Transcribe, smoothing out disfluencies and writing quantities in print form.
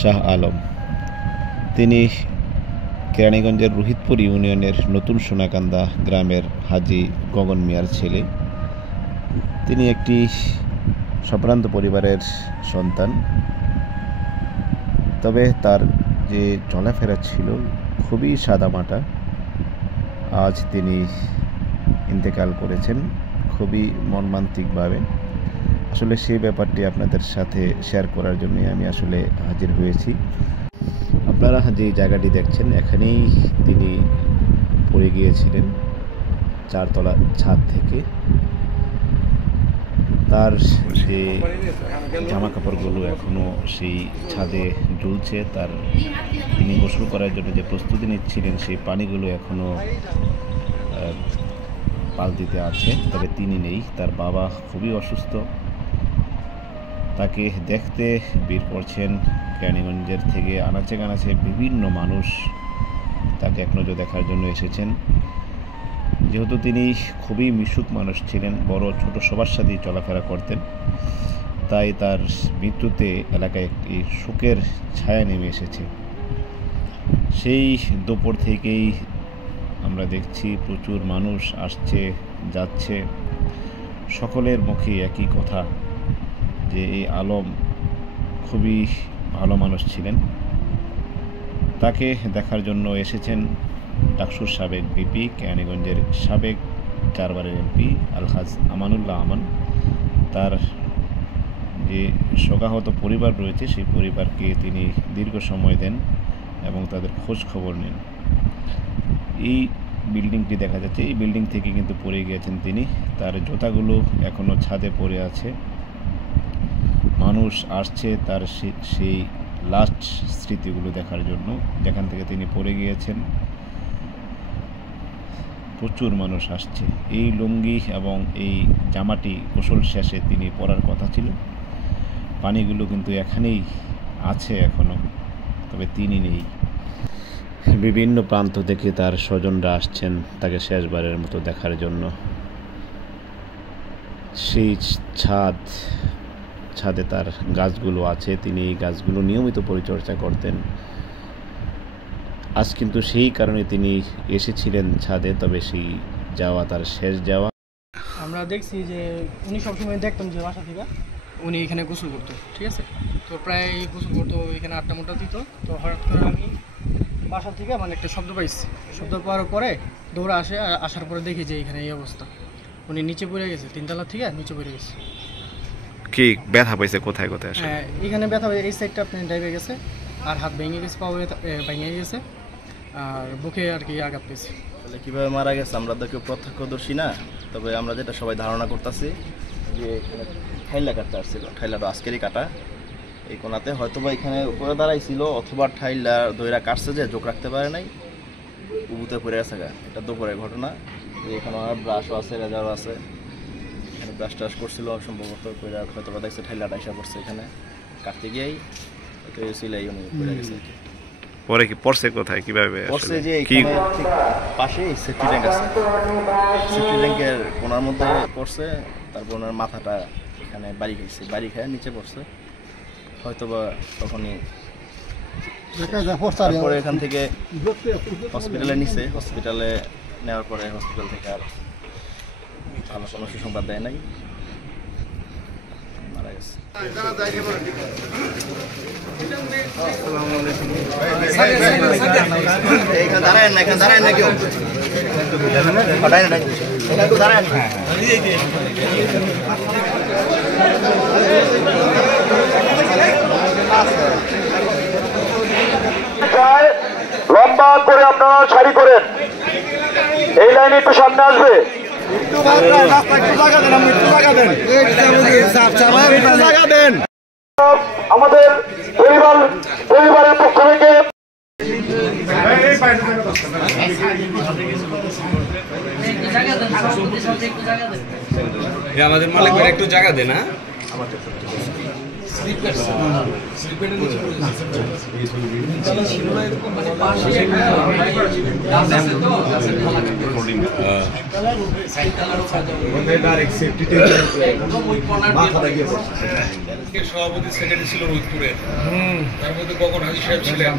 শাহ আলম। তিনি কেরানীগঞ্জের রোহিতপুর ইউনিয়নের নতুন সোনাকান্দা গ্রামের হাজী গগন মিয়ার ছেলে। তিনি একটি সম্ভ্রান্ত পরিবারের সন্তান, তবে তার যে চলাফেরা ছিল খুবই সাদামাটা। আজ তিনি ইন্তেকাল করেছেন খুবই মর্মান্তিকভাবে। আসলে সেই ব্যাপারটি আপনাদের সাথে শেয়ার করার জন্যই আমি আসলে হাজির হয়েছি। আপনারা যে জায়গাটি দেখছেন, এখানেই তিনি পড়ে গিয়েছিলেন 4 তলা ছাদ থেকে। তার যে জামা কাপড়গুলো এখনও সেই ছাদে ঝুলছে, তিনি গোসল করার জন্য যে প্রস্তুতি নিচ্ছিলেন সেই পানিগুলো এখনও বালতিতে আছে, তবে তিনি নেই। তার বাবা খুবই অসুস্থ, তাকে দেখতে বের করছেন কেরানীগঞ্জের থেকে আনাচে কানাচে বিভিন্ন মানুষ তাকে এক নজর দেখার জন্য এসেছেন। যেহেতু তিনি খুবই মিশুক মানুষ ছিলেন, বড় ছোট সবার সাথেই চলাফেরা করতেন, তাই তার মৃত্যুতে এলাকায় একটি শোকের ছায়া নেমে এসেছে। সেই দুপুর থেকেই আমরা দেখছি প্রচুর মানুষ আসছে যাচ্ছে, সকলের মুখে একই কথা যে এই আলম খুবই ভালো মানুষ ছিলেন। তাকে দেখার জন্য এসেছেন ডাকসুর সাবেক বিপি, কেরানীগঞ্জের সাবেক 4 বারের এমপি আলহাজ আমানুল্লাহ আমান। তার যে শোকাহত পরিবার রয়েছে সেই পরিবারকে তিনি দীর্ঘ সময় দেন এবং তাদের খোঁজ খবর নেন। এই বিল্ডিংটি দেখা যাচ্ছে, এই বিল্ডিং থেকে কিন্তু পড়ে গিয়েছেন তিনি। তার জুতাগুলো এখনও ছাদে পড়ে আছে। মানুষ আসছে তার সেই লাস্ট স্মৃতিগুলো দেখার জন্য, যেখান থেকে তিনি পড়ে গিয়েছেন। প্রচুর মানুষ আসছে। এই লুঙ্গি এবং এই জামাটি গোসল শেষে তিনি পরার কথা ছিল। পানিগুলো কিন্তু এখানেই আছে এখনো, তবে তিনি নেই। বিভিন্ন প্রান্ত থেকে তার স্বজনরা আসছেন তাকে শেষবারের মতো দেখার জন্য। সেই ছাদে তার গাছগুলো আছে, তিনি এই গাছগুলো নিয়মিত পরিচর্যা করতেন। আজ কিন্তু সেই কারণে তিনি এসেছিলেন ছাদে, তবে সেই যাওয়া তার শেষ যাওয়া। আমরা দেখছি যে উনি সবসময় দেখতাম যে বাসা থেকে উনি এখানে গোসল করতো, ঠিক আছে। তো প্রায় গোসল করতো, এখানে 8টা মোটা দিত। তো হঠাৎ করে আমি বাসা থেকে মানে একটা শব্দ পাইছি। শব্দ পাওয়ার পরে দৌড়ে আসার পরে দেখি যে এখানে এই অবস্থা। উনি নিচে পড়ে গেছে, 3 তলা থেকে নিচে পড়ে গেছে। কি ব্যথা পাইছে কোথায় কোথায়? হ্যাঁ, এখানে ব্যথা পাইছে, এই সাইডটা আপনি ডাইবে গেছে, আর হাত ভেঙে গেছে, পা ভেঙে গেছে, আর বুকে আর কি আঘাত পেয়েছে। তাহলে কীভাবে মারা গেছে আমরা তো কেউ প্রত্যক্ষদর্শী না, তবে আমরা যেটা সবাই ধারণা করতেছি যে এখানে ঠাইলা কাটতে আসছিল। ঠাইলাটা আজকেরই কাটা, এই কোনাতে হয়তো বা এখানে উপরে দাঁড়াইছিল, অথবা ঠাইলা দইরা কাটছে যে চোখ রাখতে পারে নাই, উবুতে পড়ে গেছে। এটা দুপুরের ঘটনা। যে এখানে আমার ব্রাশও আছে, রেজারও আছে, এখানে ব্রাশ টাশ করছিল সম্ভবত, হয়তো বা দেখছে ঠাইলাটা এসে পড়ছে এখানে কাটতে গিয়েই, তো সিলাই উনি পড়ে গেছে। পরে কি পড়ছে কোথায়, কিভাবে পড়ছে? যে এখানে ঠিক পাশেই সেফটি ট্যাঙ্ক আছে, সেফটি ট্যাঙ্কের কোনার মধ্যে পড়ছে। তারপর ওনার মাথাটা এখানে বাড়ি খাইছে, বাড়ি খায় নিচে পড়ছে হয়তো বা তখনই। তারপরে এখান থেকে হসপিটালে নিছে, হসপিটালে নেওয়ার পরে হসপিটাল থেকে আর ভালো কোনো সুসংবাদ দেয় নাই, মারা গেছে। দাঁড়ায় না কেউ, লম্বা করে আপনারা সারি করেন, এই লাইনে একটু সামনে আসবে। আমাদের পরিবারের পক্ষ থেকে আমাদের মালিক একটু জায়গা দেন। সভাপতি সেক্রেটারি ছিল রোহিতপুরের, তার মধ্যে কখন হাজি সাহেব ছিলেন।